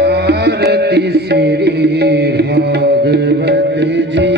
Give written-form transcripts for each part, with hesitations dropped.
आरती श्री भागवत जी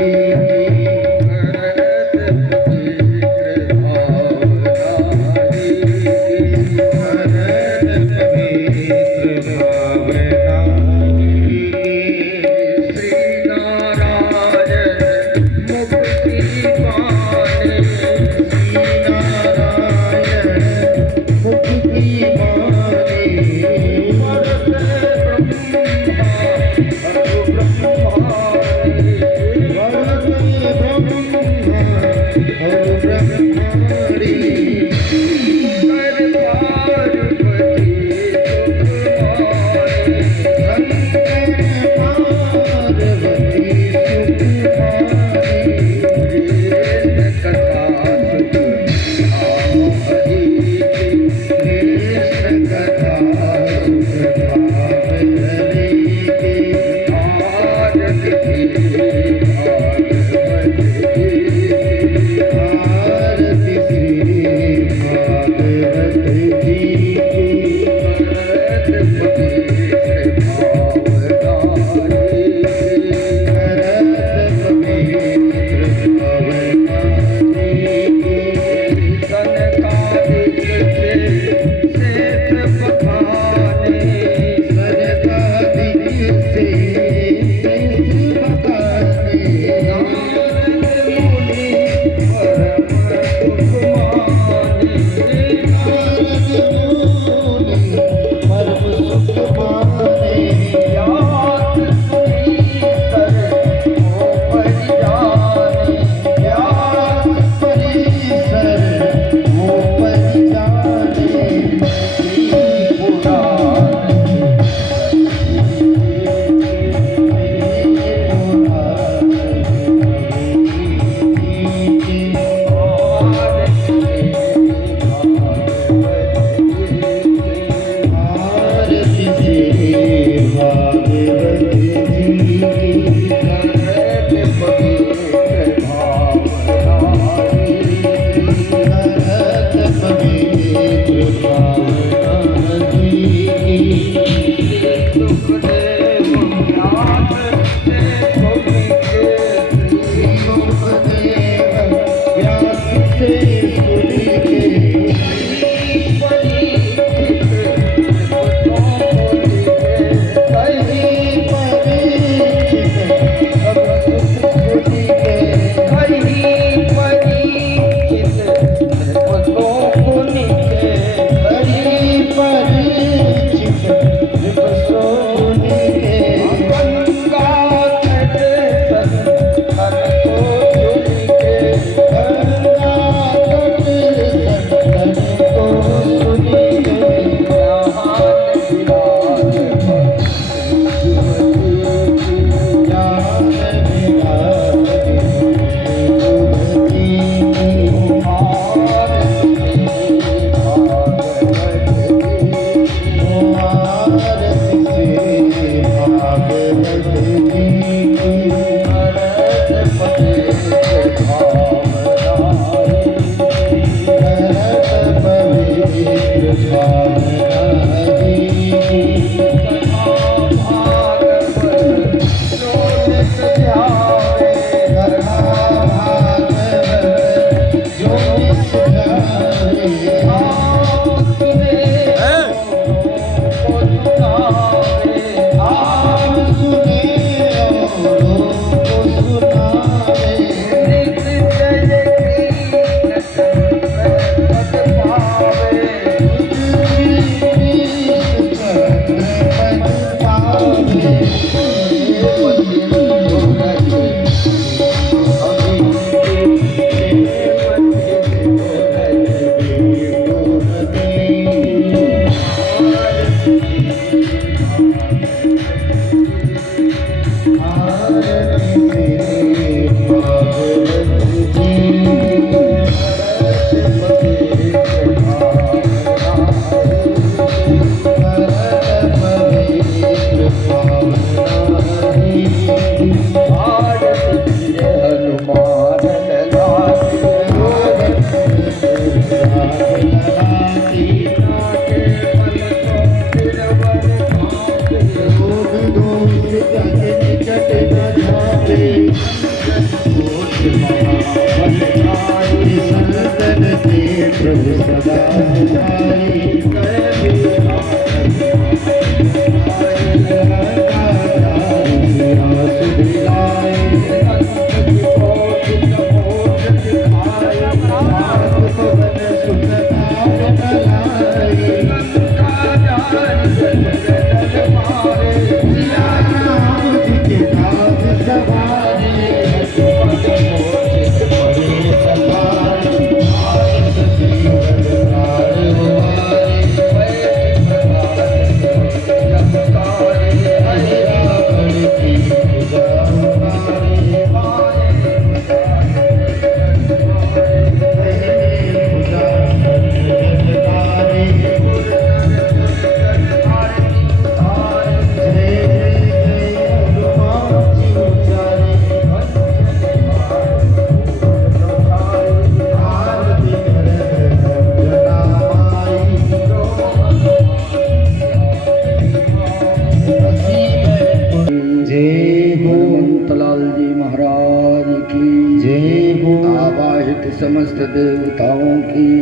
समस्त देवताओं की,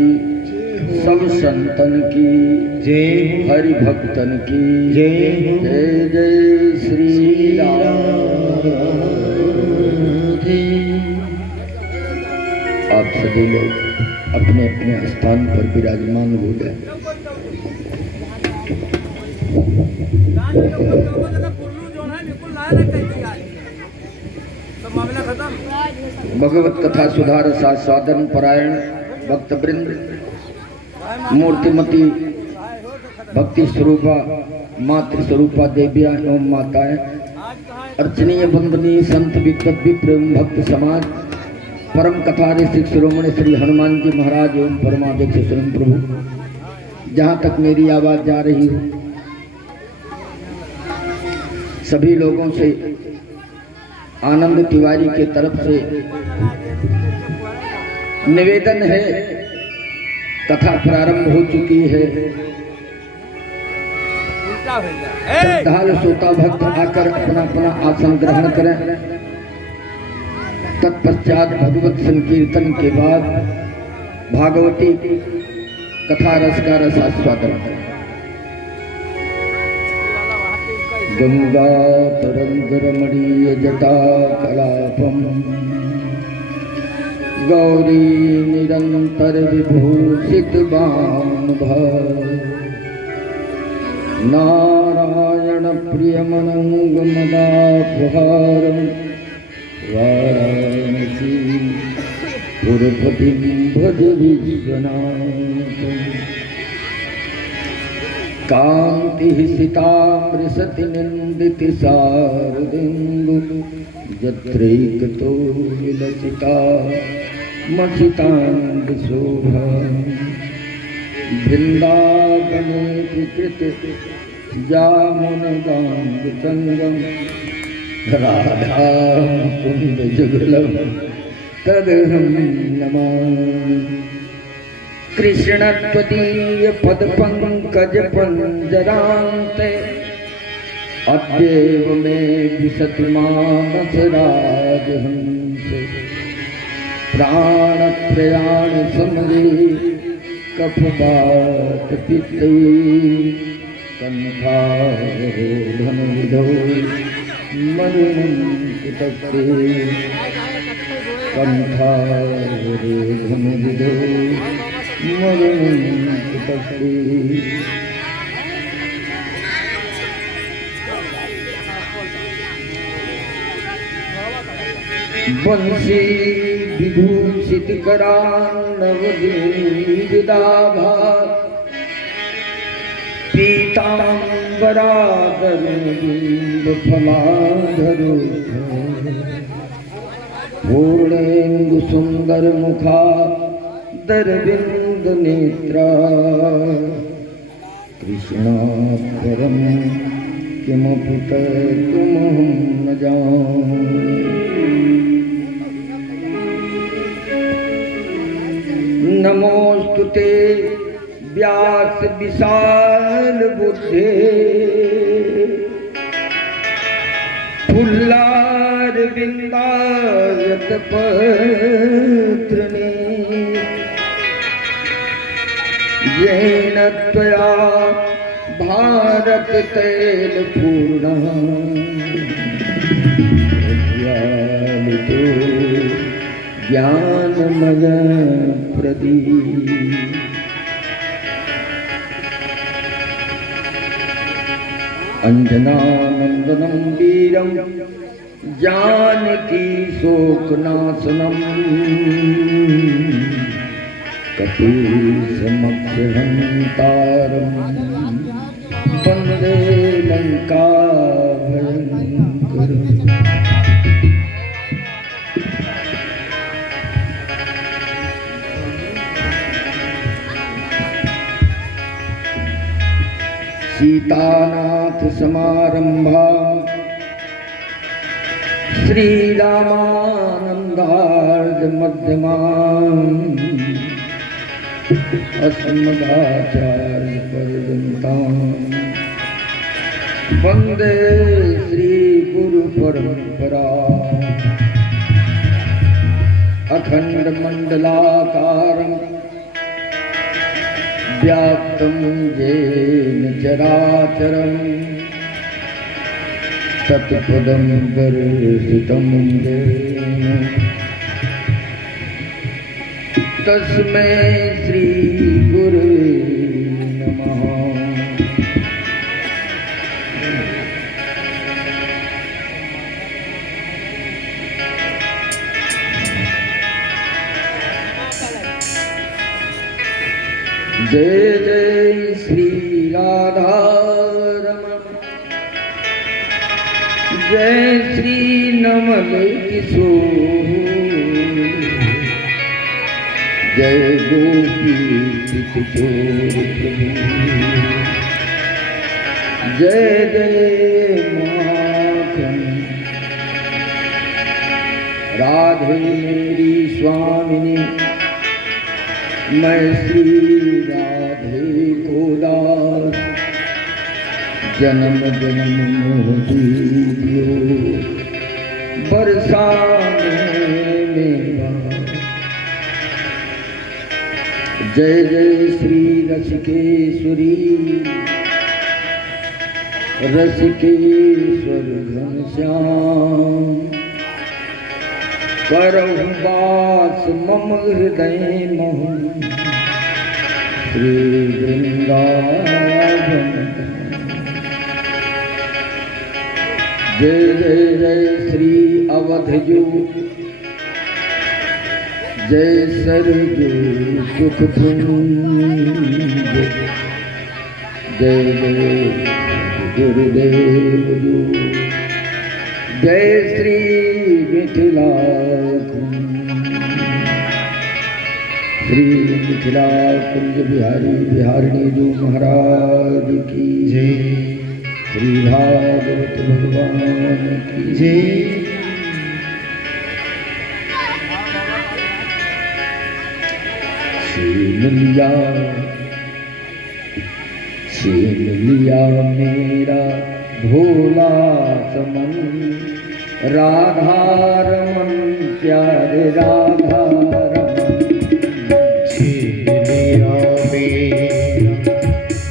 सब संतन की जय, हरि भक्तन की जय। जय जय श्री राम। आप सभी लोग अपने अपने स्थान पर विराजमान हो जाए। भगवत कथा सुधार साधन परायण भक्त वृंद, मूर्तिमती भक्ति स्वरूपा मातृ स्वरूपा देवियां एवं माताएं, अर्चनीय वंदनीय संत विकव्य प्रेम भक्त समाज, परम कथा ऋषिक शिरोमणि श्री हनुमान जी महाराज एवं परमाध्यक्ष स्वयं प्रभु, जहाँ तक मेरी आवाज जा रही हो, सभी लोगों से आनंद तिवारी के तरफ से निवेदन है। कथा प्रारंभ हो चुकी है। श्रद्धालु श्रोता भक्त आकर अपना अपना आसन ग्रहण करें। तत्पश्चात भगवत संकीर्तन के बाद भागवती कथा रस का रसास्वादन। गंगा तरंगरमणीय जटा कलापम, गौरी निरंतर विभूषित बाणभव, नारायण प्रियमनंगमदापहारं, वाराणसी पुरपतिं भज विश्वनाथम्। कांति सितामृषति निंदित सारदिंदु, जत्रैकतो विलसिता मथितांग शोभा, वृंदावने कृत जामुन गांग संगम, राधा कुंद जुगलम तदहं नमामि। कृष्ण त्वदीय पद पंकज पंजरान्ते, अद्यैव मे विशति मानस राजहंस। प्राण प्रयाण समरे कफवात पित्ते, कंठारोधन विधौ मरुनं कुतस्ते, कंठारोधन विधौ मरुनं कुतस्ते। बंसी विभूषित करान्नवदीर्घाभा, पीताम्बरागरबिम्बफलाधरो, पूर्णेन्दु सुंदर मुखा दरबिंद नेत्रा, कृष्णात् परं किमपि तत्त्वमहं न जाने। नमोस्तुते व्यास विशाल बुद्धे, फुल्लार विंदायत पत्रने, येन त्वया भारत तैल पूर्ण तो ज्ञानमय प्रदीप। अंजनानंदनं वीरं जानकी शोकनाशनं कपीसमक्षहन्तारं वन्दे लङ्काभयङ्करम्। सीतानाथ समारंभा श्रीरामानंदार्ज मध्यमा अस्मदाचार्य पर्यन्तां वंदे श्री गुरु परंपरा। अखंड मंडलाकारं व्याप्तं येन चराचरं तत्पदं दर्शितं येन तस्मै श्री गुरुवे नमः। जय जय श्री राधा रमण, जय श्री नमल किशोर, जय गोपी किशोर प्रभु, जय जय माखन। राधे मेरी स्वामिनी, मैं श्री राधे को दास, जन्म जन्म मोह दीजियो बरसाने मेरा। जय जय श्री रसिकेश्वरी, रसिकेश्वर घनश्याम, करहु वास मम हृदय मोह श्री वृंदावन। जय जय जय श्री अवधजू, जय सरजू सुख पुंज, जय जय गुरुदेव जू, जय श्री मिथिला श्री मिथिला कुंज बिहारी बिहारिणी जी महाराज की जय। श्री भागवत भगवान की जय। छीन लिया मेरा भोला समन, राधा रमन प्यारे राधा रमन। छीन लिया मेरा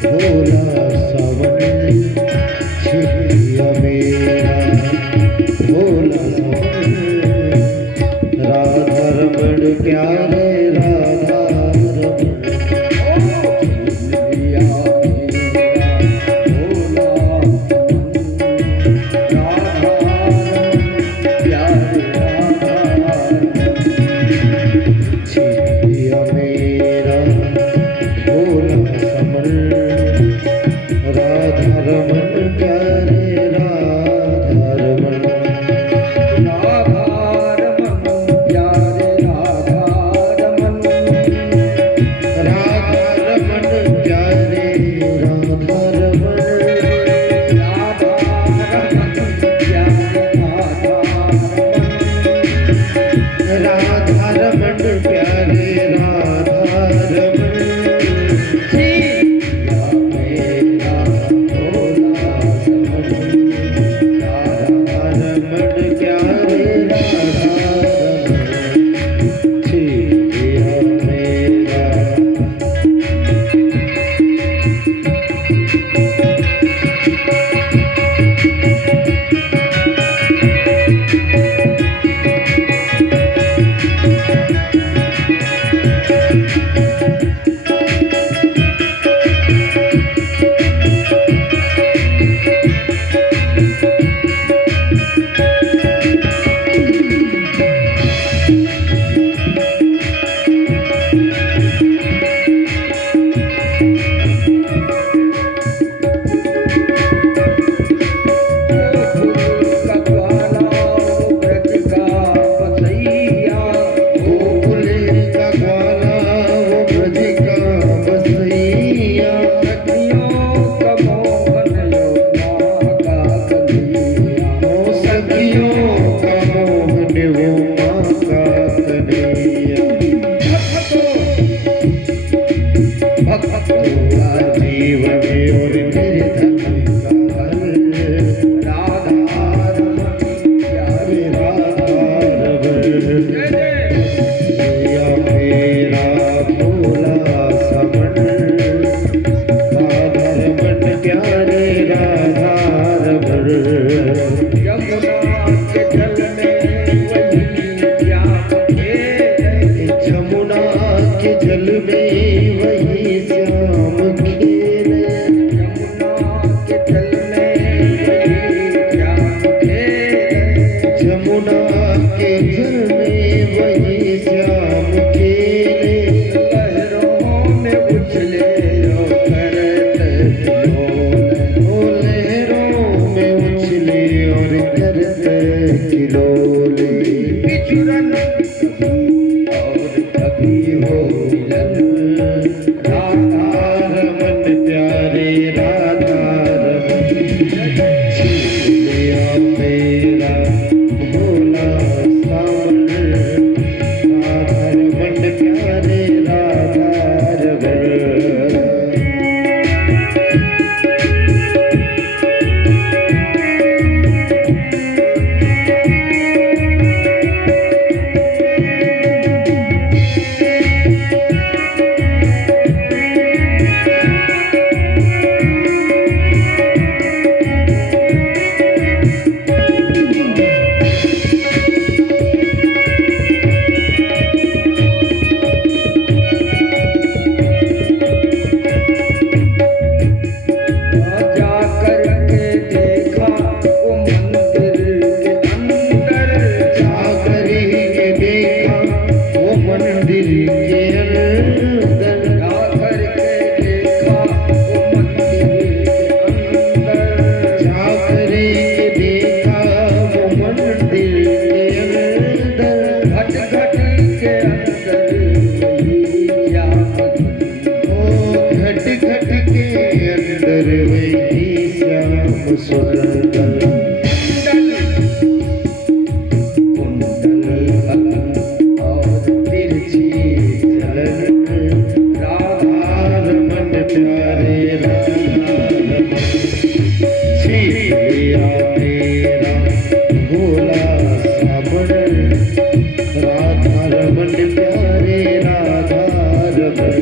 भोला समन, छीन लिया मेरा भोला समन, राधा रमन प्यारे राधा रमन। जीवन और तेरे धन का हल राधा रमन प्यारे राधा रमन या मेरा भोला समन राधा रमन प्यारे राधा रमन यमुना के जल में वही श्याम खेले यमुना के जल में यमुना के जल में वही श्याम खेले लहरों में उछले लहरों में उछले और करते खिलौले बिछुरन और कभी हो मिलन राधा रमन प्यारे राधा रमन छिलिया मेरा भोला सावन राधा रमन प्यारे राधा रमन जाकर के देखा वो मंदिर के अंदर जाकर के देखा वो मंदिर के अंदर जाकर के देखा वो मंदिर के अंदर जाकर के देखा वो मंदिर के अंदर घट घट के अंदर वही श्याम ओ घट घट के अंदर वही श्याम सुंदर कुंडल और तिरछी चलन राधा रमन प्यारे राधा रमन छिलिया मेरा भोला सावन राधा रमन प्यारे राधा रमन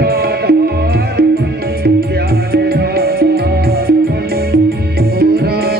राधा रमन प्यारे राधा रमन राधा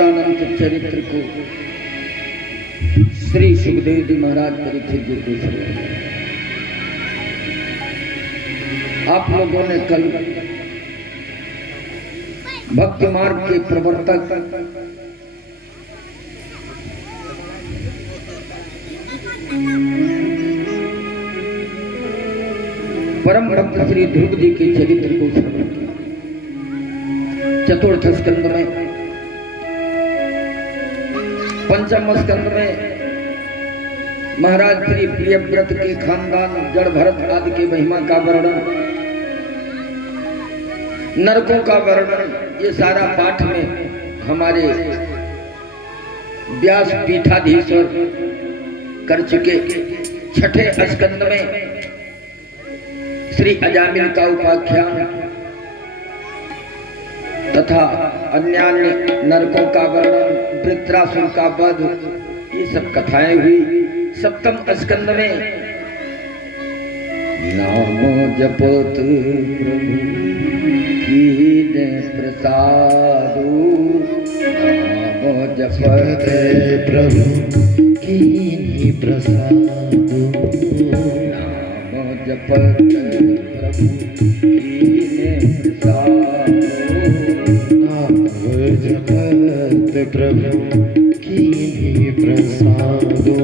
अमृतानंद चरित्र को श्री सुखदेव जी महाराज परीक्षित जी को सुनाया। आप लोगों ने कल भक्ति मार्ग के प्रवर्तक परम भक्त श्री ध्रुव जी के चरित्र को श्रवण किया। चतुर्थ स्कंद में, पंचम स्कंद में महाराज श्री प्रियव्रत के खानदान जड़ भरत आदि के महिमा का वर्णन, नरकों का वर्णन, ये सारा पाठ में हमारे व्यास पीठाधीश्वर कर चुके। छठे स्कंद में श्री अजामिल का उपाख्यान तथा अन्य नरकों का वर्णन, वृत्रासुर का वध, ये सब कथाएं हुई। सप्तम स्कंद में नाम जपत प्रभु कीने प्रसादु, नाम जपत प्रभु कीने प्रसादु, नाम जपत प्रभु कीने प्रसादु, नाम जपत प्रभु कीने प्रसादु।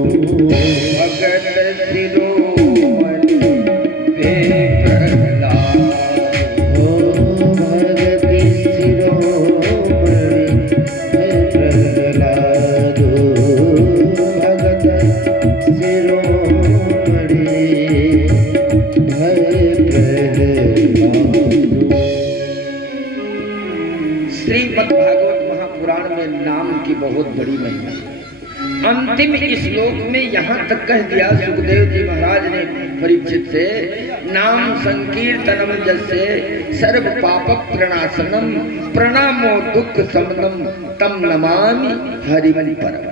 भगत शिरोमणि देव प्रहलाद, भगत शिरोमणि प्रहलाद, भगत शिरोमणि श्रीमद् भागवत महापुराण में नाम की बहुत बड़ी महिमा है। अंतिम श्लोक में यहाँ तक कह दिया सुखदेव जी महाराज ने परीक्षित से, नाम संकीर्तनम जस्य सर्व पाप प्रणाशनम प्रणामो दुख समनम तम नमामि हरिमन परम।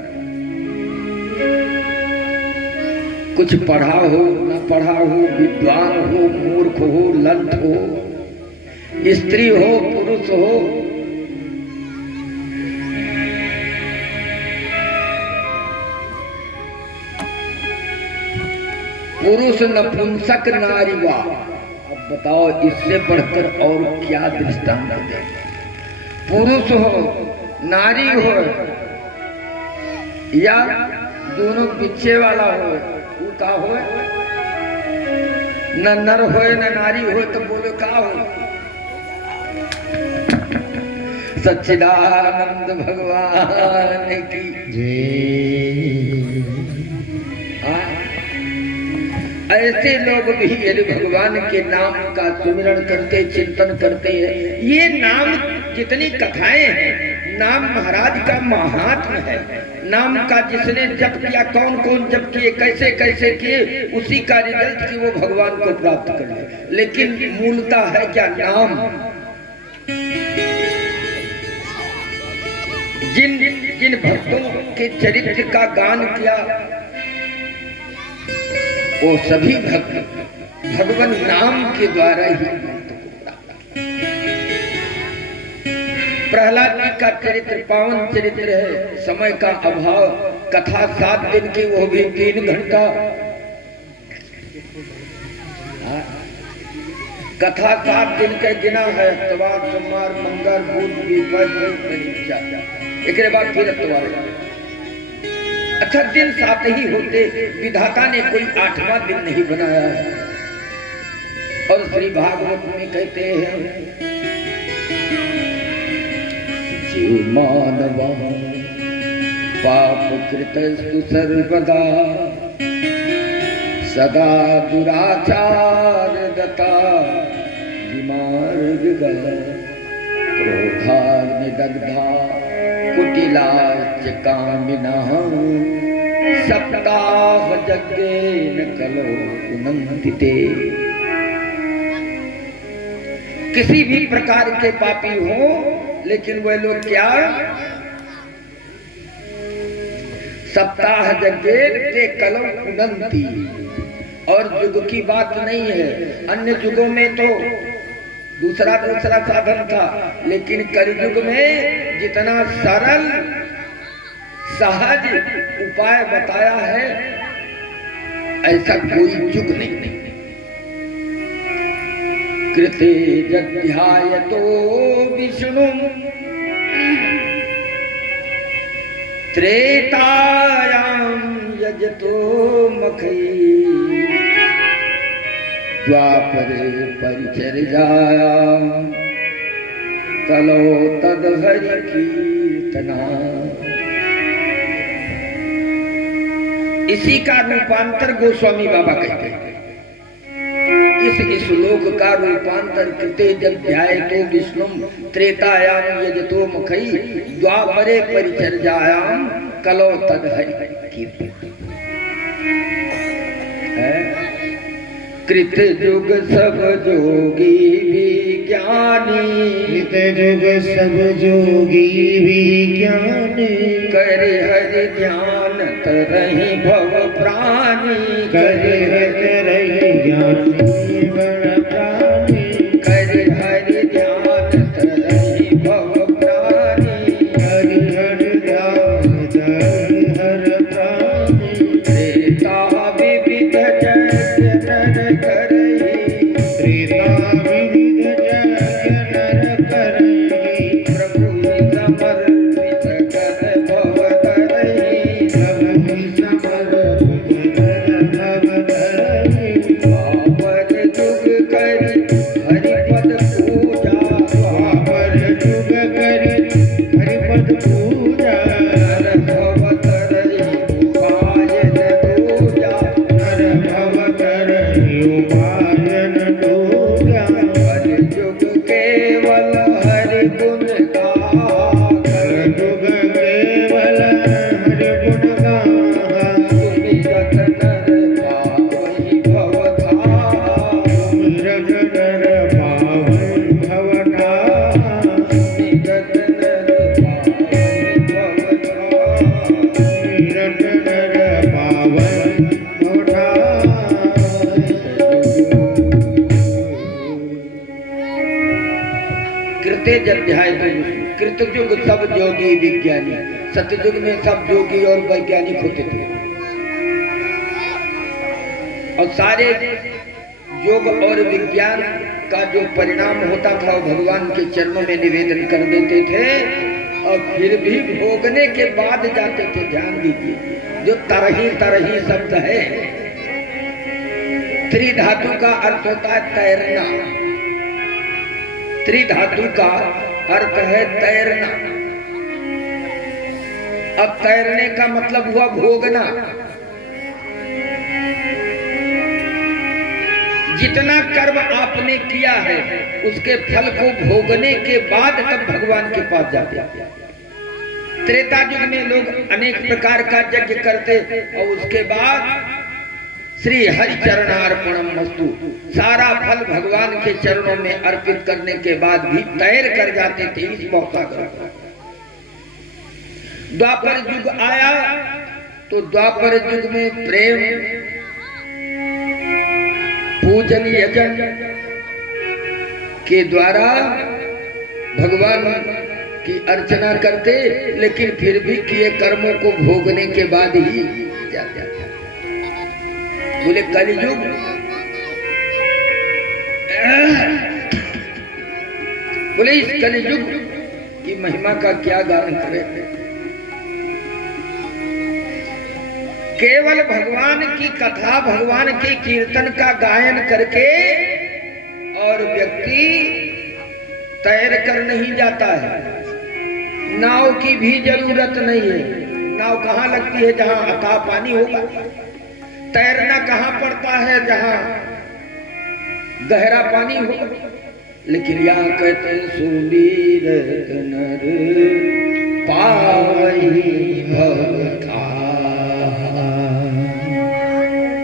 कुछ पढ़ा हो न पढ़ा हो, विद्वान हो मूर्ख हो लंठ हो, स्त्री हो पुरुष हो, पुरुष नपुंसक नारीवा, अब बताओ इससे बढ़कर और क्या दृष्टांत दे। पुरुष हो नारी हो या दोनों पीछे वाला हो, वो का हो, न नर हो न नारी हो, तो बोलो का हो। सच्चिदानंद भगवान की जय। ऐसे लोग भी यदि भगवान के नाम का सुमिरन करते चिंतन करते हैं, ये नाम जितनी कथाएं हैं, नाम महाराज का महात्म है। नाम का जिसने जप किया, कौन कौन जप किए, कैसे कैसे किए, उसी का रिजल्ट कि वो भगवान को प्राप्त कर ले। लेकिन मूलता है क्या? नाम। जिन जिन भक्तों के चरित्र का गान किया, वो सभी भक्त भगवान नाम के द्वारा ही प्रहलाद जी का चरित्र पावन चरित्र है। समय का अभाव, कथा 7 दिन की, वो भी 3 घंटा। कथा 7 दिन के गिना है, इतवार सोमवार मंगल बुध वीरवार, एक बाद फिर इतवार। अच्छा, दिन 7 ही होते, विधाता ने कोई 8वां दिन नहीं बनाया है। और श्री भागवत में कहते हैं, जे मानवा पाप कृतस्तु सर्वदा सदा दुराचार गता विमार्ग क्रोधाग्नि दग्धा कुटिलाच कामिनः सप्ताह यज्ञेन कलो पुनन्तिते। किसी भी प्रकार के पापी हो, लेकिन वे लोग क्या, सप्ताह यज्ञेन ते कलो पुनन्ति। और युग की बात नहीं है, अन्य युगों में तो दूसरा साधन था, लेकिन कलयुग में जितना सरल सहज उपाय बताया है, ऐसा कोई युग नहीं। कृते जध्यायतो विष्णु त्रेतायां यजतो मखई द्वापरे परिचर्यायां कलो तद हरि कीर्तना। इसी का रूपांतर गोस्वामी बाबा कहते हैं। इस श्लोक का रूपांतर कृते जध्यायतो विष्णु त्रेतायाम यजतो मुखई द्वापरे परिचर्यायाम कलो तद हरि कीर्तना। कृत युग सब जोगी विज्ञानी, कृत युग सब जोगी विज्ञानी, करे हरि ध्यान तरहि भव प्राणी, करे हरि ज्ञान भव प्राणी, करे हरि ध्यान तरहि भव प्राणी, हरि हरि ध्यान तरहि हर प्राणी। त्रेता विविध यज्ञ नर करहि, त्रेता विविध यज्ञ नर करहि, प्रभु समर्पित कर भव करहि, प्रभु समर्पित कर भव करहि। द्वापर युग करि हरिपद पूजा, द्वापर युग करि हरिपद पूजा, नर भव करहि उपायन दूजा, नर भव करहि उपायन दूजा। कलियुग केवल हरि गुण गाथा, युग केवल हरि गुण गाहा, तुमि रत नर पावहि भव धाम, रग नर पावन भव धाम, तुमि रत नर पावहि भव धाम। रग नर पावन भव धाम। कृते जध्याय कृतयुग सब जोगी विज्ञानी। सतयुग में सब जोगी और वैज्ञानिक होते थे और सारे योग और विज्ञान का जो परिणाम होता था वो भगवान के चरणों में निवेदन कर देते थे और फिर भी भोगने के बाद जाते थे। ध्यान दीजिए, जो तरही तरही शब्द है, त्रिधातु का अर्थ होता है तैरना। त्रिधातु का अर्थ है तैरना। अब तैरने का मतलब हुआ भोगना। जितना कर्म आपने किया है उसके फल को भोगने के बाद तब भगवान के पास जाते हैं। त्रेता युग में लोग अनेक प्रकार का यज्ञ करते और उसके बाद श्री हरि चरणार्पणम मस्तु, सारा फल भगवान के चरणों में अर्पित करने के बाद भी तैर कर जाते थे इस मौसागर। द्वापर युग आया तो द्वापर युग में प्रेम पूजन यजन के द्वारा भगवान की अर्चना करते, लेकिन फिर भी किए कर्मों को भोगने के बाद ही जाते। बोले कलियुग बोले इस कलियुग की महिमा का क्या गान करें। केवल भगवान की कथा, भगवान के कीर्तन का गायन करके और व्यक्ति तैर कर नहीं जाता है। नाव की भी जरूरत नहीं है। नाव कहाँ लगती है? जहां अथाह पानी होगा। तैरना कहाँ पड़ता है? जहां गहरा पानी होगा। लेकिन यहाँ कहते हैं सुबीर नर पावहि भव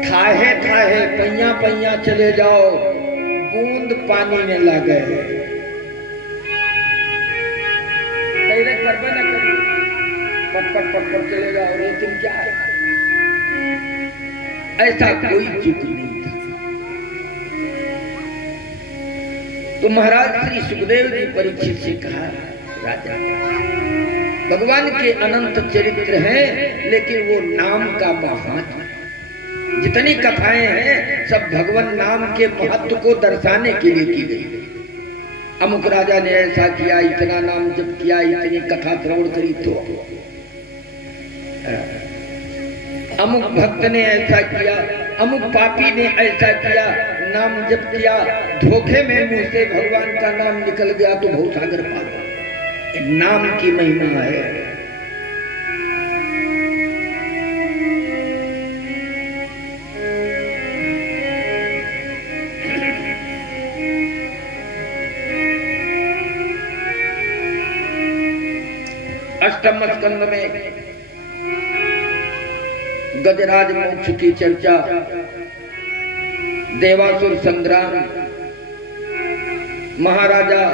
थाहे थाहे पैया पैया चले जाओ, बूंद पानी में लगे। तैरक करबे न करिए, पट पट पट पट चले जाओ, लेकिन क्या है ऐसा कोई युग नहीं था। तो महाराज श्री सुखदेव जी परीक्षित से कहा, राजा भगवान के अनंत चरित्र हैं, लेकिन वो नाम का महात्म, जितनी कथाएं हैं सब भगवान नाम के महत्व को दर्शाने के लिए की गई। अमुक राजा ने ऐसा किया, इतना नाम जप किया, इतनी कथा श्रवण करी, तो अमुक भक्त ने ऐसा किया, अमुक पापी ने ऐसा किया, नाम जप किया, धोखे में मुंह से भगवान का नाम निकल गया तो बहुत सागर पार। नाम की महिमा है। अष्टम स्कंद में गजराज मोक्ष की चर्चा, देवासुर संग्राम, महाराजा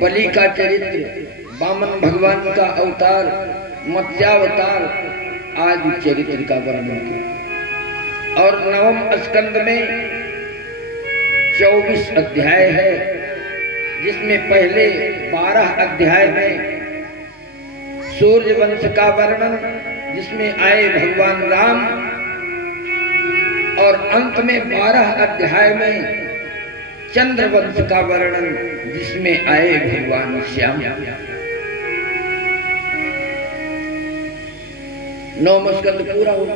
बलि का चरित्र, वामन भगवान का अवतार, मत्स्यावतार आदि चरित्र का वर्णन किया। और नवम स्कंद में 24 अध्याय है, जिसमें पहले 12 अध्याय में सूर्य वंश का वर्णन, जिसमें आए भगवान राम, और अंत में 12 अध्याय में चंद्र वंश का वर्णन, जिसमें आए भगवान श्याम। 9वां स्कंद पूरा हुआ।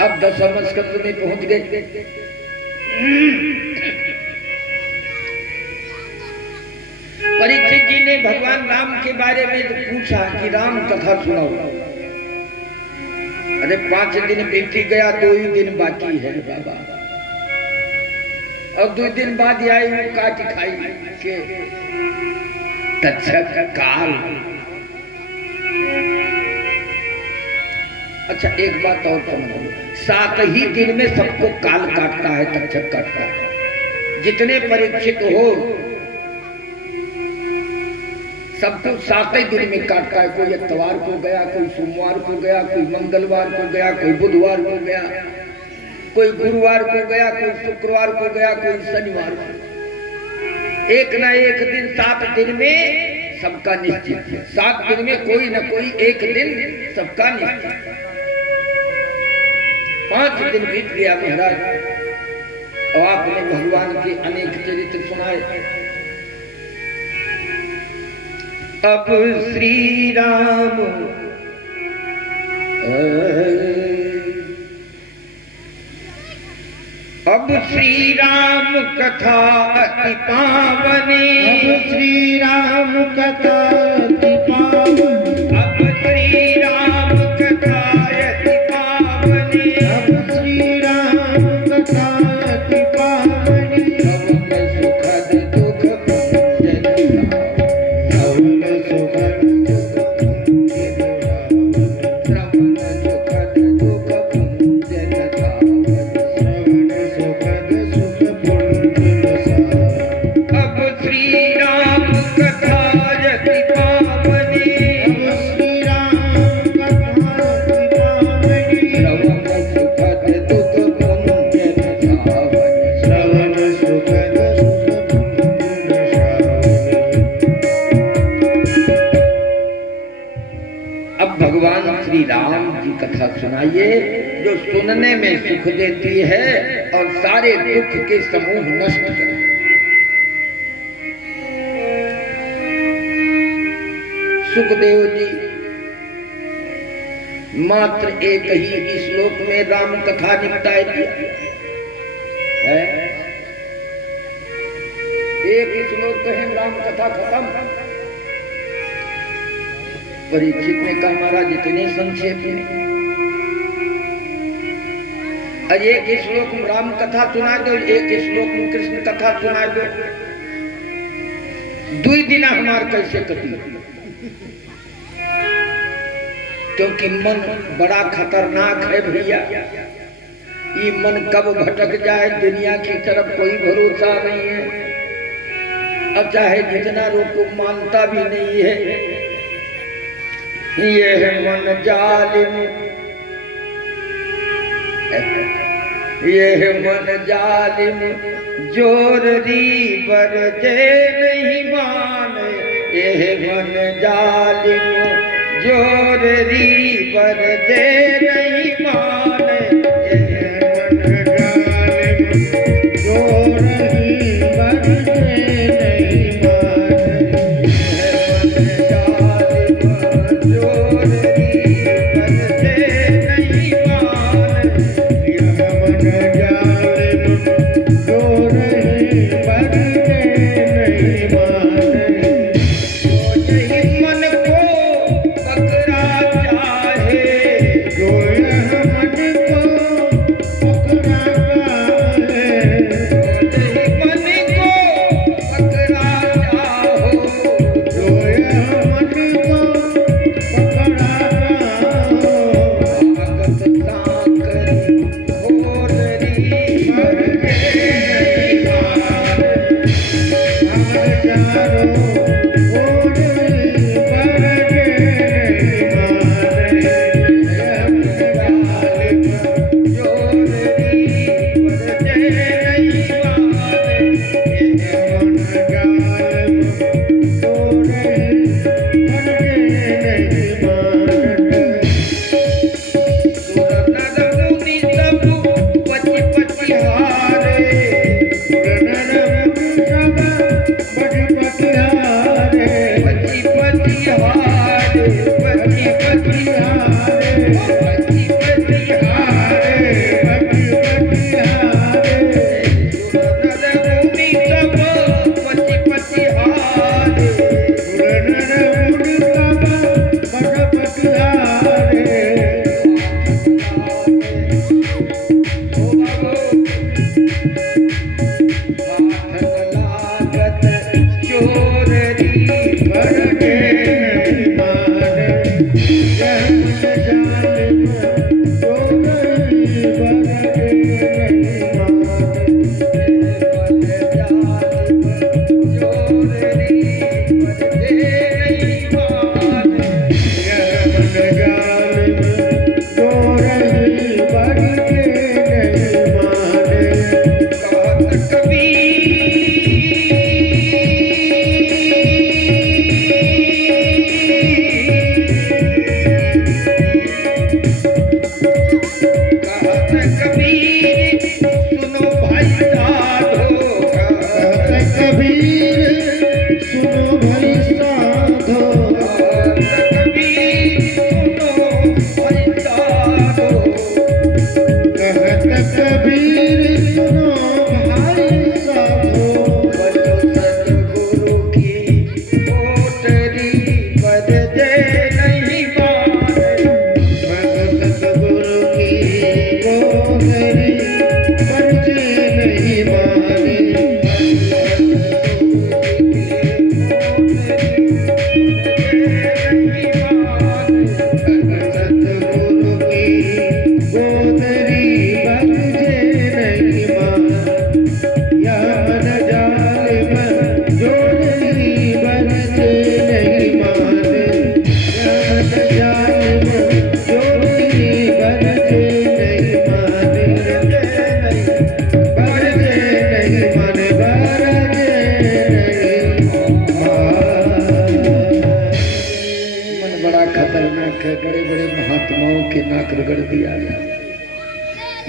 अब 10वां स्कंद में पहुंच गए। परीक्षित जी ने भगवान राम के बारे में तो पूछा कि राम कथा सुनाओ। अरे 5 दिन बीत गया, 2 ही दिन बाकी है बाबा, और 2 दिन बाद आई काट खाई के तक्षक काल। अच्छा एक बात और समझो, 7 ही दिन में सबको काल काटता है, तक्षक काटता है। जितने परीक्षित हो सबको 7 ही दिन में काटता है। कोई इतवार को गया, कोई सोमवार को गया, कोई मंगलवार को गया, कोई बुधवार को गया, कोई गुरुवार को गया, कोई शुक्रवार को गया, कोई शनिवार को। एक ना एक दिन 7 दिन में सबका निश्चित है। 7 दिन में कोई ना कोई एक दिन सबका निश्चित। 5 दिन बीत गया महाराज, और आपने भगवान के अनेक चरित्र सुनाए। अब श्री राम अब श्री राम कथा अति पावनी, अब श्री राम कथा अति पावनी, अब श्री राम कथा अति पावनी, अब श्री राम कथा अति पावनी, श्रवण सुखद दुख पुंजन, श्रवण सुखद श्री राम की कथा सुनाइए, जो सुनने में सुख देती है और सारे दुख के समूह नष्ट करे। सुखदेव जी मात्र एक ही श्लोक में राम कथा निपटाई दिया है। एक श्लोक कहें राम कथा खत्म। परीक्षित ने कहा महाराज इतने संक्षेप में, और एक श्लोक में राम कथा सुना दो, एक श्लोक में कृष्ण कथा सुना दो, 2 दिन हमार कैसे कटी। क्योंकि मन बड़ा खतरनाक है भैया, ये मन कब भटक जाए दुनिया की तरफ कोई भरोसा नहीं है। अब चाहे जितना रोको मानता भी नहीं है। ये है मन जालिम, ये है मन जालिम, जोर री बरजे नहीं माने, एह मन जालिम जोररी पर दे नहीं माने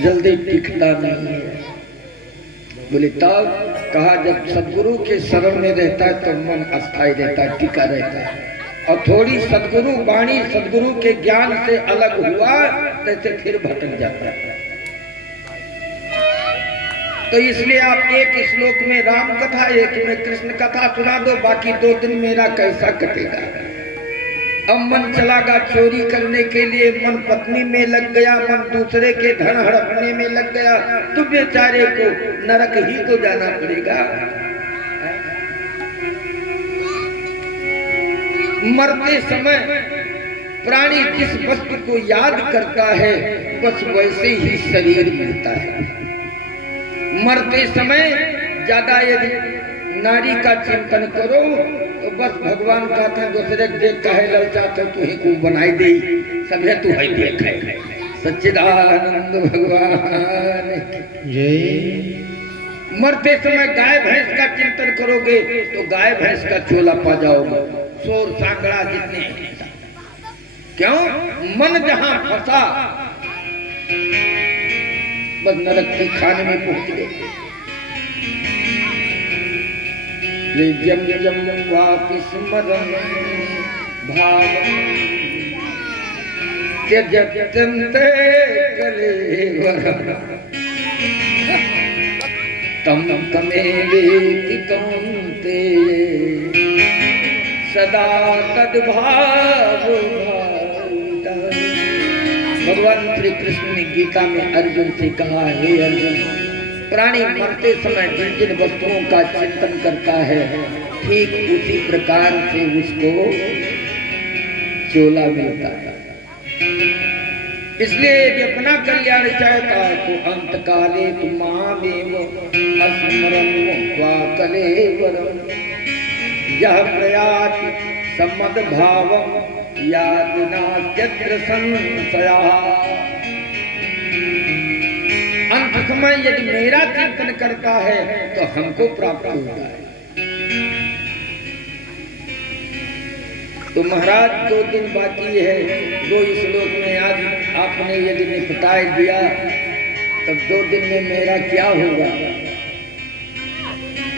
जल्दी टिकता नहीं है। बोले तब कहा जब सदगुरु के शरण में रहता है तो मन अस्थायी रहता है, टिका रहता है। और थोड़ी सदगुरु वाणी सदगुरु के ज्ञान से अलग हुआ तैसे फिर भटक जाता है। तो इसलिए आप एक श्लोक में राम कथा, एक में कृष्ण कथा सुना दो, बाकी 2 दिन मेरा कैसा कटेगा। अब मन चलागा चोरी करने के लिए, मन पत्नी में लग गया, मन दूसरे के धन हड़पने में लग गया, तो बेचारे को नरक ही तो जाना पड़ेगा। मरते समय प्राणी जिस वस्तु को याद करता है बस वैसे ही शरीर मिलता है। मरते समय ज्यादा यदि नारी का चिंतन करो तो बस भगवान का था दूसरे देख कहे ललचा तो तुही को बनाई दे, सभे तू है देख है। सच्चिदानंद भगवान जय। मरते समय गाय भैंस का चिंतन करोगे तो गाय भैंस का चोला पा जाओगे, शोर सांगड़ा जितने। क्यों? मन जहां फंसा बस नरक की खाने में पहुंच गए। जम जम वापिस मरम भाव त्यजत्यन्ते कलेवरम तम तमेवेति कौन्तेय सदा तद्भाव भाविता। भगवान श्री कृष्ण ने गीता में अर्जुन से कहा, हे अर्जुन, प्राणी मरते समय जिन जिन वस्तुओं का चिंतन करता है ठीक उसी प्रकार से उसको चोला मिलता है। इसलिए यदि अपना कल्याण चाहता है तो अंत काले तुमामेव अस्मरन् मुक्त्वा कलेवरम् यः प्रयाति सम्मद भावम् याति नास्त्यत्र संशयः। अंत समय यदि मेरा चिंतन करता है तो हमको प्राप्त होता है। तो महाराज 2 दिन बाकी है, 2 श्लोक में आज आपने यदि निपटाए दिया तब 2 दिन में मेरा क्या होगा?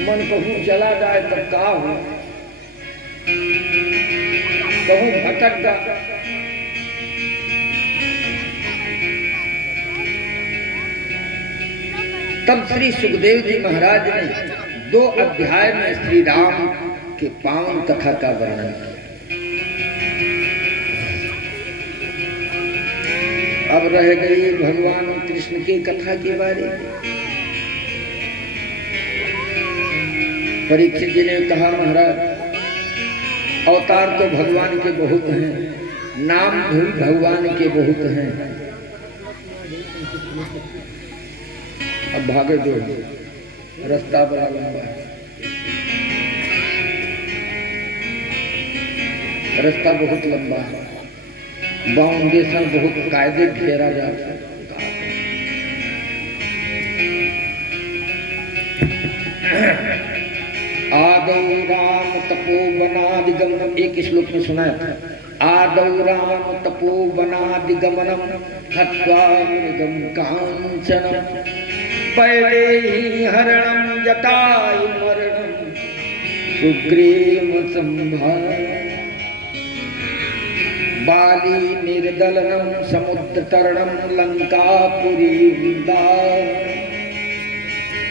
मन कहूँ चला जाए तब क्या हो, कहूँ भटक जा। तब श्री सुखदेव जी महाराज ने 2 अध्याय में श्री राम के पावन कथा का वर्णन किया। अब रह गई भगवान कृष्ण की कथा के बारे में। परीक्षित जी ने कहा, महाराज अवतार तो भगवान के बहुत हैं, नाम भी भगवान के बहुत हैं, अब भागे दो, रास्ता बड़ा लंबा है, रास्ता बहुत लंबा है, बाउंडेशन बहुत कायदे घेरा जाता है। आदौ राम तपोवनादिगमनम, एक श्लोक में सुना था, आदौ राम तपोवनादिगमनम हत्वा मृगम कांचनम वैदेही हरणम जटायु मरणम सुग्रीव संभार बाली निर्दलनम समुद्र तरणम लंकापुरी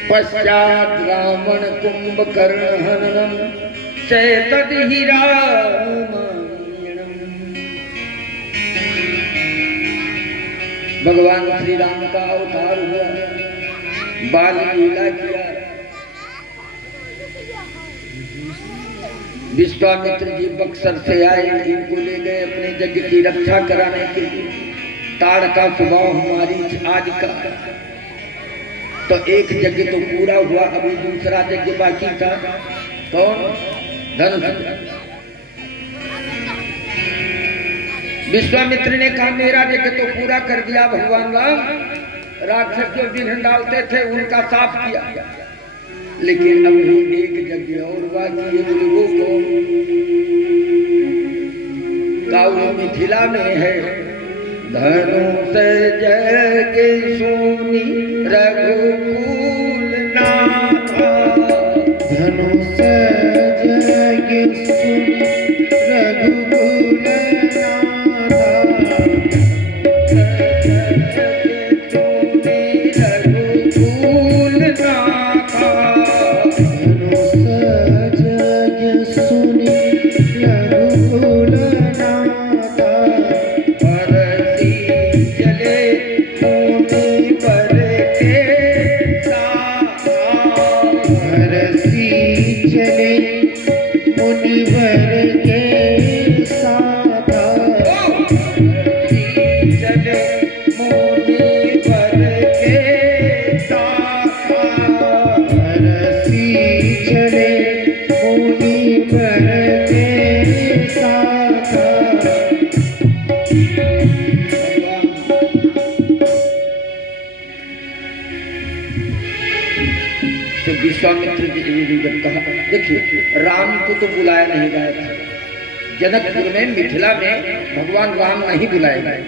पश्चात रावण कुंभकर्ण हननम चैतदहि रामायणम। भगवान श्री राम का अवतार हुआ, बाल लीला किया, विश्वामित्र जी बक्सर से आए, इनको ले गए अपने यज्ञ की रक्षा कराने के लिए। ताड़का स्वभाव हमारी आज का, तो एक यज्ञ तो पूरा हुआ, अभी दूसरा यज्ञ बाकी था। कौन? धनुष। विश्वामित्र ने कहा, मेरा यज्ञ तो पूरा कर दिया भगवान राम, राक्षस जो विघ्न डालते थे उनका साफ किया, लेकिन अभी एक यज्ञ और बाकी है। वो कौन? काऊ मिथिला में है, धनुष जय सोनी रघुकुल नाथा, धनुष जय सोनी रघुकुल नाथा, रघुकुल नाथा, धनुष जय सोनी रघुकुल नाथा, परसी चले मुनि पर के विश्वामित्र जी ने जब कहा, देखिए राम को तो बुलाया नहीं गया था, जनकपुर में मिथिला में भगवान राम नहीं बुलाए गए,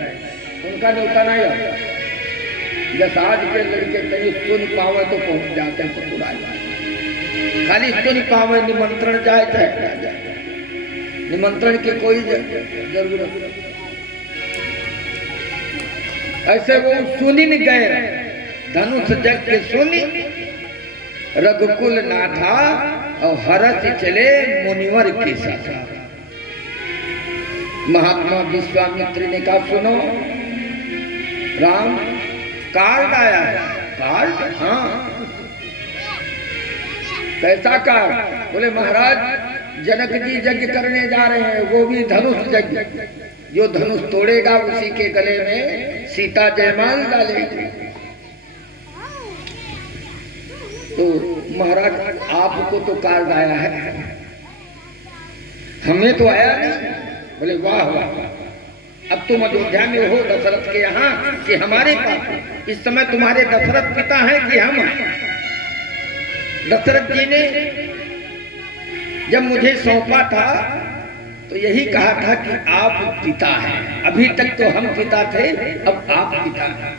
उनका न्योता नहीं आता। जैसे आज के लड़के कहीं सुन पावे तो पहुंच जाते हैं ससुराल, खाली सुन पावे, निमंत्रण जाए चाहे ना जाए, निमंत्रण की कोई जरूरत नहीं। ऐसे वो सुनी नहीं गए, धनुष जग के सुनी रघुकुल नाथा और हरस चले मुनिवर के साथ। महात्मा विश्वामित्र ने कहा, सुनो राम कार्ड आया है। कार्ड? हाँ। कैसा कार्ड? बोले महाराज जनक जी यज्ञ करने जा रहे हैं, वो भी धनुष यज्ञ। जो धनुष तोड़ेगा उसी के गले में सीता जयमाल डालेगी। तो महाराज आपको तो कार्ड आया है, हमें तो आया नहीं। बोले वाह वाह, अब तुम अयोध्या में हो दशरथ के यहाँ कि हमारे पास? इस समय तुम्हारे दशरथ पिता हैं कि हम हैं? दशरथ जी ने जब मुझे सौंपा था तो यही कहा था कि आप पिता हैं। अभी तक तो हम पिता थे, अब आप पिता हैं।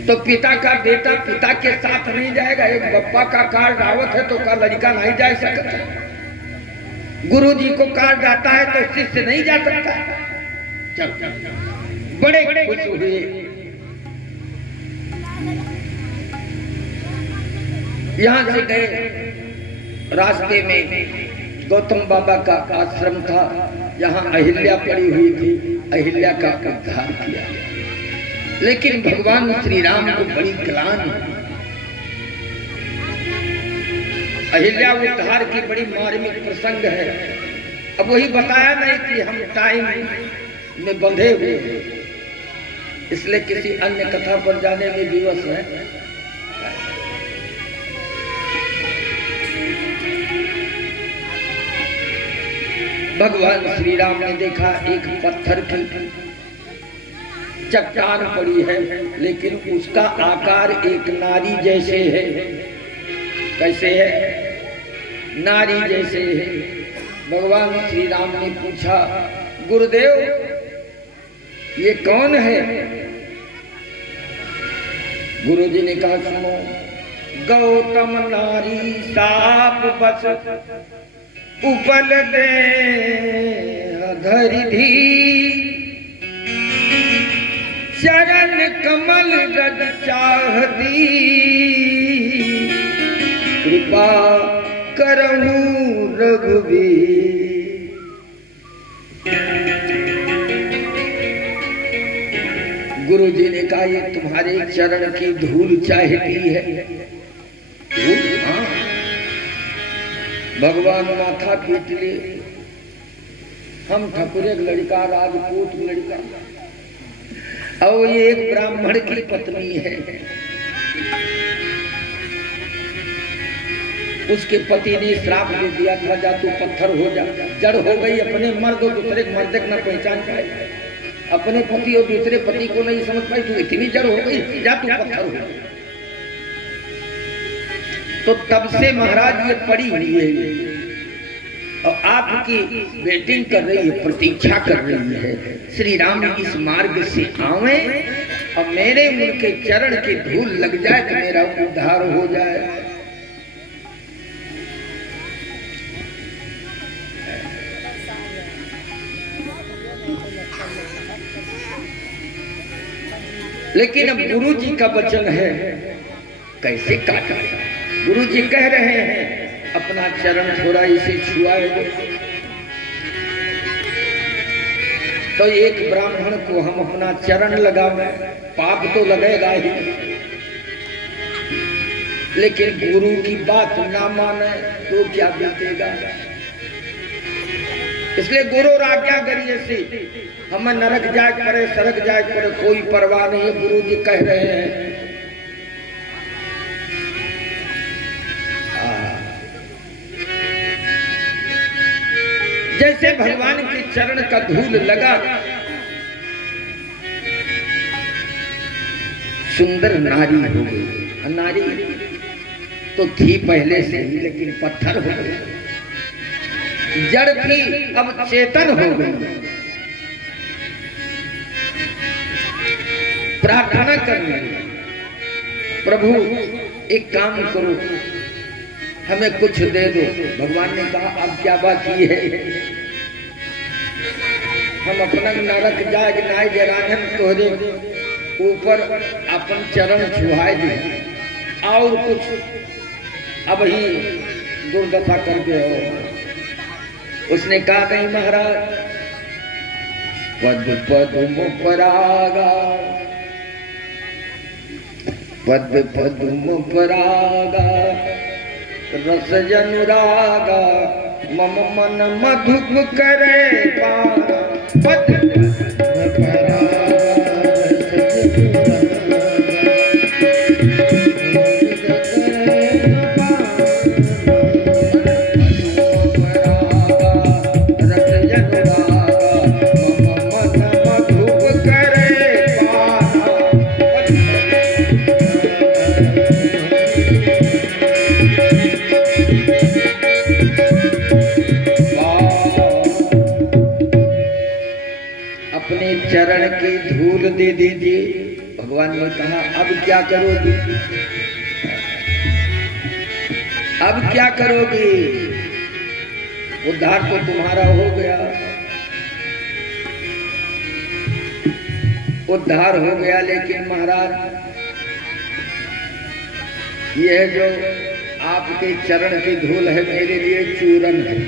तो पिता का बेटा पिता के साथ नहीं जाएगा। एक बप्पा का कार्ड आवत है तो का लड़का नहीं जा सकता, गुरु जी को कार्ड आता है तो शिष्य नहीं जा सकता। चल बड़े खुश हुए। यहां से गए, रास्ते में गौतम बाबा का आश्रम था, यहाँ अहिल्या पड़ी हुई थी, अहिल्या का उद्धार किया। लेकिन भगवान श्री राम को बड़ी ग्लानि, अहिल्या उद्धार की बड़ी मार्मिक प्रसंग है। अब वही बताया नहीं कि हम टाइम में बंधे हुए, इसलिए किसी अन्य कथा पर जाने में विवश है। भगवान श्री राम ने देखा एक पत्थर की चट्टान पड़ी है, लेकिन उसका आकार एक नारी जैसे है। कैसे है? नारी जैसे है। भगवान श्री राम ने पूछा, गुरुदेव ये कौन है? गुरु जी ने कहा, सुनो, गौतम नारी साप बस उपल दे धरि धी, चरण कमल रज चाहती, कृपा करहूं रघुवीर। गुरु जी ने कहा, ये तुम्हारे चरण की धूल चाहती है। धूल? हाँ। भगवान माथा पीट ले, हम ठकुरे लड़का, राजपूत लड़का, और ये एक ब्राह्मण की पत्नी है। उसके पति ने श्राप दे दिया था, जा तू पत्थर हो जा। जड़ हो गई, अपने मर्द और दूसरे मर्द को न पहचान पाए, अपने पति और दूसरे पति को नहीं समझ पाई, तू इतनी जड़ हो गई, जा तू पत्थर हो। तो तब से महाराज ये पड़ी हुई है और आपकी वेटिंग कर रही है, प्रतीक्षा कर रही है। श्री राम इस मार्ग से आवे और मेरे उनके चरण की धूल लग जाए तो मेरा उद्धार हो जाए। लेकिन अब गुरु जी का वचन है, कैसे काटा? गुरु जी कह रहे हैं अपना चरण थोड़ा इसे छुआए। तो एक ब्राह्मण को हम अपना चरण लगावे, पाप तो लगेगा ही, लेकिन गुरु की बात ना माने तो क्या बीतेगा। इसलिए गुरु आज्ञा करिए से हमें नरक जाए करे, सड़क जाए करे, कोई परवाह नहीं है। गुरु जी कह रहे हैं जैसे भगवान के चरण का धूल लगा, सुंदर नारी हो गई। नारी तो थी पहले से ही, लेकिन पत्थर हो गई। जड़ थी अब चेतन हो गई। प्रार्थना करने, प्रभु एक काम करो, हमें कुछ दे दो। भगवान ने कहा अब क्या बाकी है, हम अपना नरक जाग नाय जरानन तोहरे ऊपर अपन चरण छुहाए दे, और कुछ अब ही दुर्दशा करके हो। उसने कहा नहीं महाराज, पद पदुम परागा, पद पदुम परागा, रस जनुरागा, मम मन मधुप करे पारा। पद परागा, चरण की धूल दे दीजिए। भगवान ने कहा अब क्या करोगी, अब क्या करोगी, उद्धार तो तुम्हारा हो गया, उद्धार हो गया, लेकिन महाराज यह जो आपके चरण की धूल है मेरे लिए चूरन है।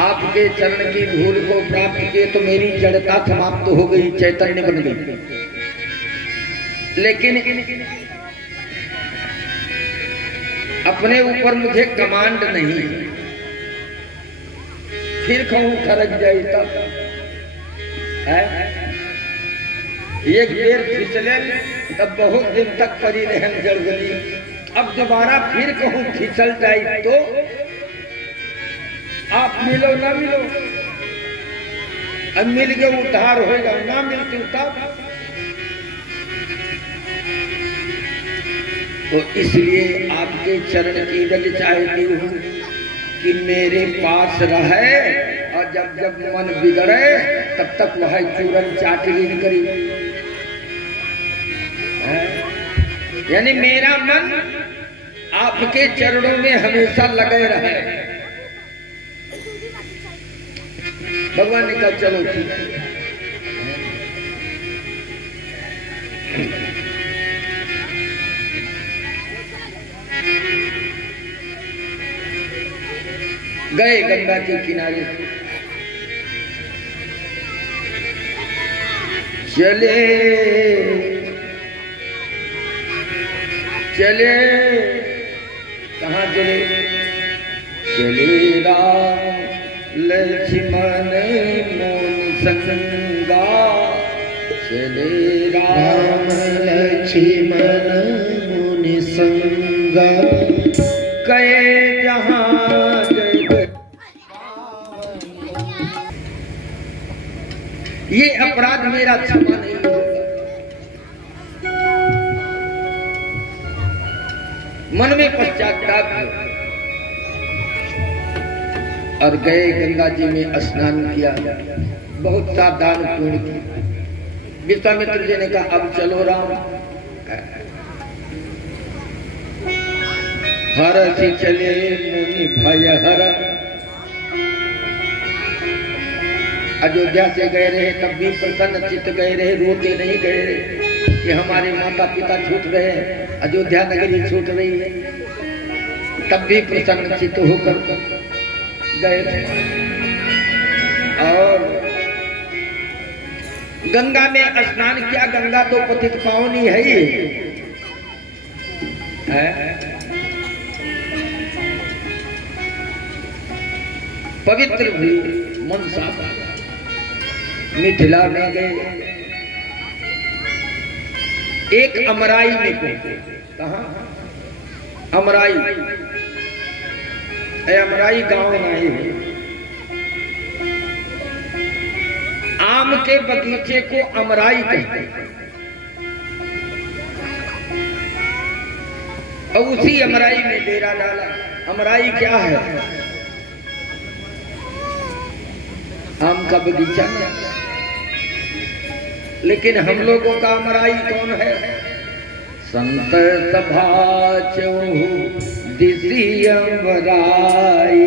आपके चरण की धूल को प्राप्त किए तो मेरी जड़ता समाप्त हो गई, चैतन्य बन गई। लेकिन अपने ऊपर मुझे कमांड नहीं, फिर कहूं खरक जाए तब एक बेर फिसले तब बहुत दिन तक पड़ी रहन जड़गली। अब दोबारा फिर कहूं फिसल जाए तो आप मिलो ना मिलो, अब मिल के उद्धार होगा, ना मिलती तब। तो इसलिए आपके चरण की रज चाहती हूँ कि मेरे पास रहे, और जब जब मन बिगड़े तब तक वह चूरन चाटली करी। यानी मेरा मन आपके चरणों में हमेशा लगे रहे। भगवान ने कहा चलो ठीक है। गए गंगा के किनारे, चले चले, कहाँ चले, चले राम लक्ष्मण मोन संगा, चले राम लक्ष्मण मुनि संगा, कहे जहाँ जय। ये अपराध मेरा क्षमा नहीं होगा। मन में पश्चाताप और गए गंगा जी में स्नान किया, बहुत सा दान पुण्य किया। विश्वामित्र जी ने कहा अब चलो राम। हर से चले मुनि भय हर। अयोध्या से गए रहे तब भी प्रसन्न चित्त गए रहे, रोते नहीं गए रहे कि हमारे माता पिता छूट रहे हैं, अयोध्या नगरी छूट रही है। तब भी प्रसन्न चित्त होकर गए थे। और गंगा में स्नान किया। गंगा तो पतित पावनी है ही है, पवित्र भी, मन साफ। मिथिला में गए, एक अमराई में को, कहा अमराई, अमराई गांव नहीं है। आम के बगीचे को अमराई कहते हैं। और उसी अमराई में डेरा डाला। अमराई क्या है? आम का बगीचा में। लेकिन हम लोगों का अमराई कौन है? संत सभा चहु दिसी अमराई,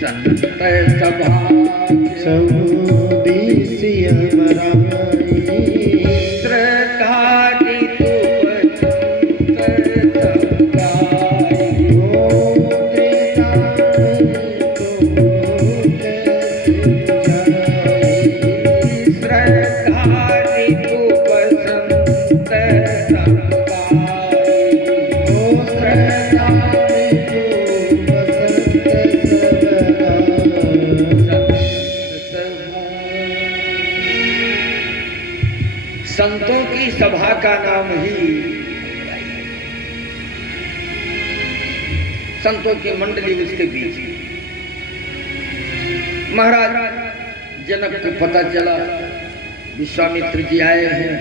संत सभा चहु दिसी अमराई, त्रकाटी तुप संत सभाई, संतों की सभा का नाम ही, संतों की मंडली उसके बीच। महाराज जनक को पता चला विश्वामित्र जी आए हैं,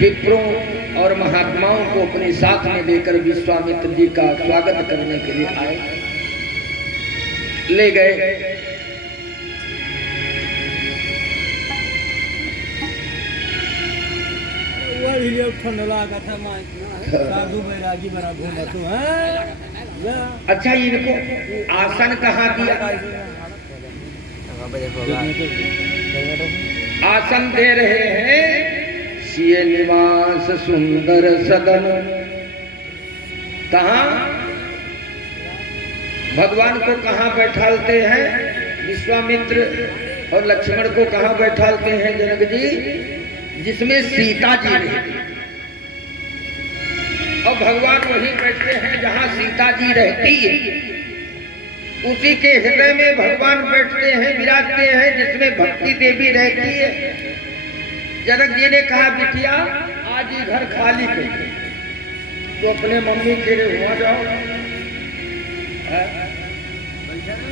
विप्रों और महात्माओं को अपने साथ में लेकर विश्वामित्र जी का स्वागत करने के लिए आए। ले गए। अच्छा, इनको आसन कहाँ दिया? आसन दे रहे हैं सिए निवास सुंदर सदन। कहाँ? भगवान को कहाँ बैठालते हैं? विश्वामित्र और लक्ष्मण को कहाँ बैठालते हैं जनक जी? जिसमें सीता जी रहती, और भगवान वहीं बैठते हैं जहां सीता जी रहती है। उसी के हृदय में भगवान बैठते हैं, विराजते हैं, जिसमें भक्ति देवी रहती है। जनक जी ने कहा, बिटिया आज ये घर खाली कर, तो अपने मम्मी के लिए हुआ जाओ,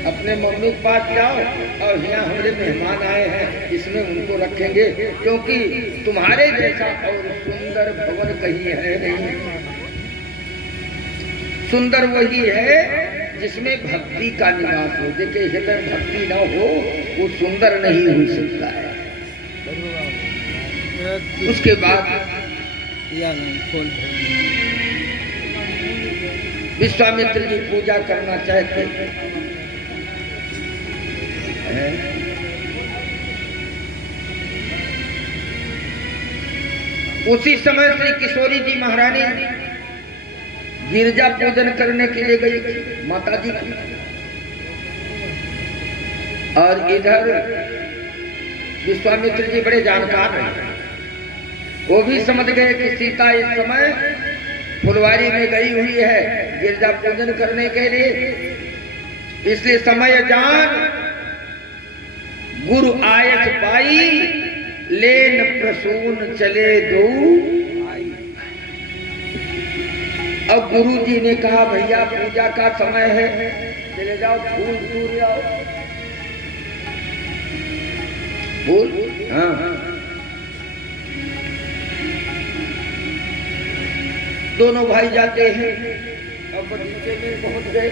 अपने मम्मी के पास जाओ, और यहाँ हमारे मेहमान आए हैं, इसमें उनको रखेंगे, क्योंकि तुम्हारे जैसा और सुंदर भवन कहीं है नहीं। सुंदर वही है जिसमें भक्ति का निवास हो। देखिए, हृदय भक्ति ना हो वो सुंदर नहीं हो सकता है। उसके बाद विश्वामित्र जी पूजा करना चाहते हैं। उसी समय श्री किशोरी जी महारानी गिरजा पूजन करने के लिए गई माता जी की, और इधर विश्वामित्र जी बड़े जानकार हैं। वो भी समझ गए कि सीता इस समय फुलवारी में गई हुई है गिरजा पूजन करने के लिए, इसलिए समय जान गुरु आयत पाई, लेन प्रसून चले दो। अब गुरु जी ने कहा, भैया पूजा का समय है, चले जाओ फूल दूर आओ। फूल? हाँ। दोनों भाई जाते हैं, अब बगीचे में पहुंच गए।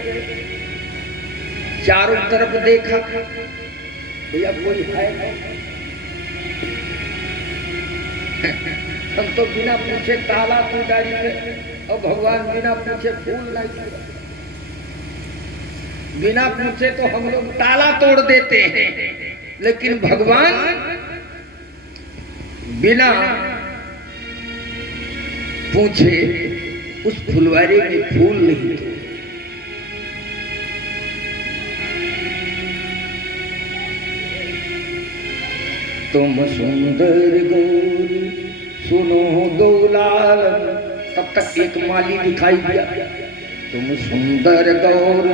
चारों तरफ देखा, भैया कोई है? हम तो बिना पूछे ताला तोड़ारी में, और भगवान बिना पूछे फूल नहीं, बिना पूछे तो हम लोग ताला तोड़ देते हैं, लेकिन भगवान बिना पूछे उस फुलवारी में फूल नहीं तोड़े। तुम सुंदर गौर सुनो दो लालन। तब तक एक माली दिखाई दिया। तुम सुंदर गौर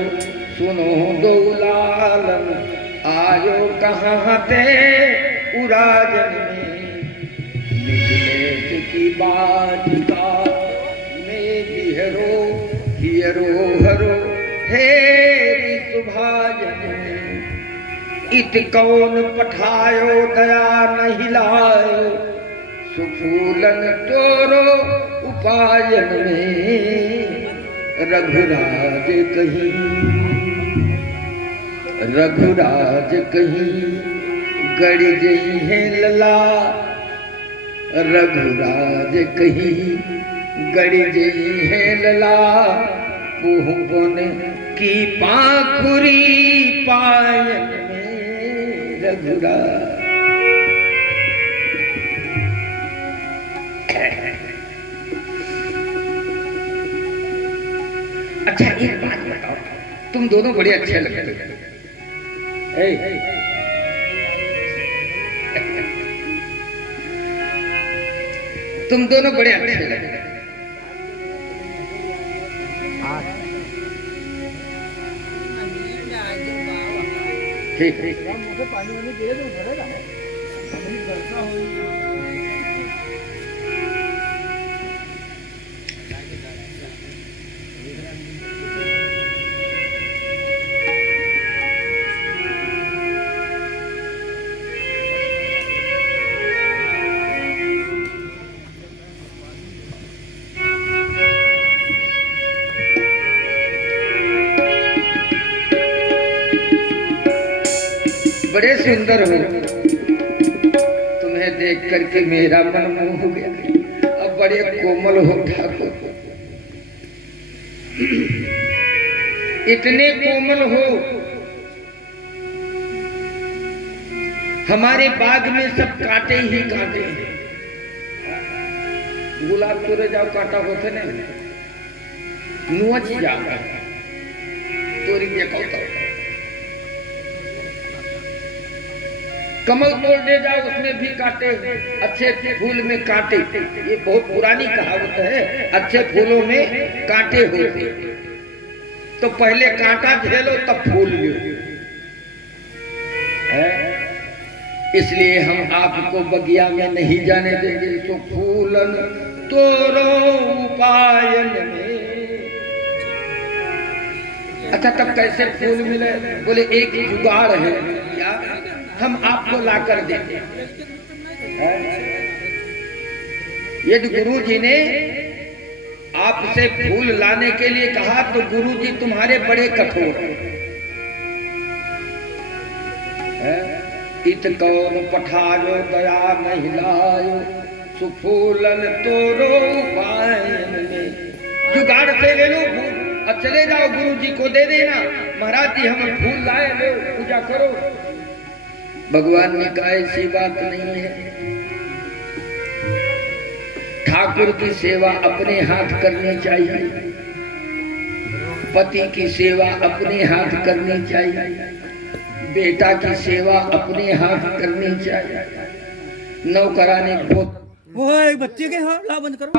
सुनो दो लालन, आयो कहाँ ते उराजन में, मिथिलेश की बालिका में बिहरो हियरो हरो हेरी सुभाजन। इत कौन पठायो दया नहीं लायो, सुफूलन तोरो उपायन में रघुराज कहीं, रघुराज कहीं गड़ गई है लला, रघुराज कहीं गड़ गई है लला, पुहपन की पाखुरी पायन में रघुराज। अच्छा एक बात बताओ, तुम दोनों बड़े अच्छे लगते हो। तुम दोनों बड़े अच्छे लगते हो। ठीक है, पानी वानी दे दो चलेगा। बड़े सुंदर हो, तुम्हें देख करके मेरा मन मोह हो गया। अब बड़े कोमल हो ठाकुर, इतने कोमल हो। हमारे बाग में सब कांटे ही कांटे हैं। गुलाब तोरे जाओ कांटा होते ने नुच जाओ तोरी देखो तो। कमल तोड़ दे जाओ उसमें भी कांटे, अच्छे फूल में कांटे। ये बहुत पुरानी कहावत है, अच्छे फूलों में कांटे होते। तो पहले कांटा झेलो तब फूल लो। इसलिए हम आपको बगिया में नहीं जाने देंगे। तो फूलन तोरो उपायन में। अच्छा तब कैसे फूल मिले? बोले एक जुगाड़ है, क्या हम आपको लाकर देते हैं। यदि गुरु जी ने आपसे फूल लाने के लिए कहा तो गुरु जी तुम्हारे बड़े कठोर हैं। इत कौन पठायो दया नहीं लायो, सुफूलन तोरो उपायन में। जुगाड़ से ले लो फूल और चले जाओ गुरु जी को दे देना, महाराज जी हम फूल लाए, लो पूजा करो। भगवान ने कहा ऐसी बात नहीं है। ठाकुर की सेवा अपने हाथ करनी चाहिए, पति की सेवा अपने हाथ करनी चाहिए, बेटा की सेवा अपने हाथ करनी चाहिए। नौकरानी वो एक बच्चे के हाथ ला बंद करो।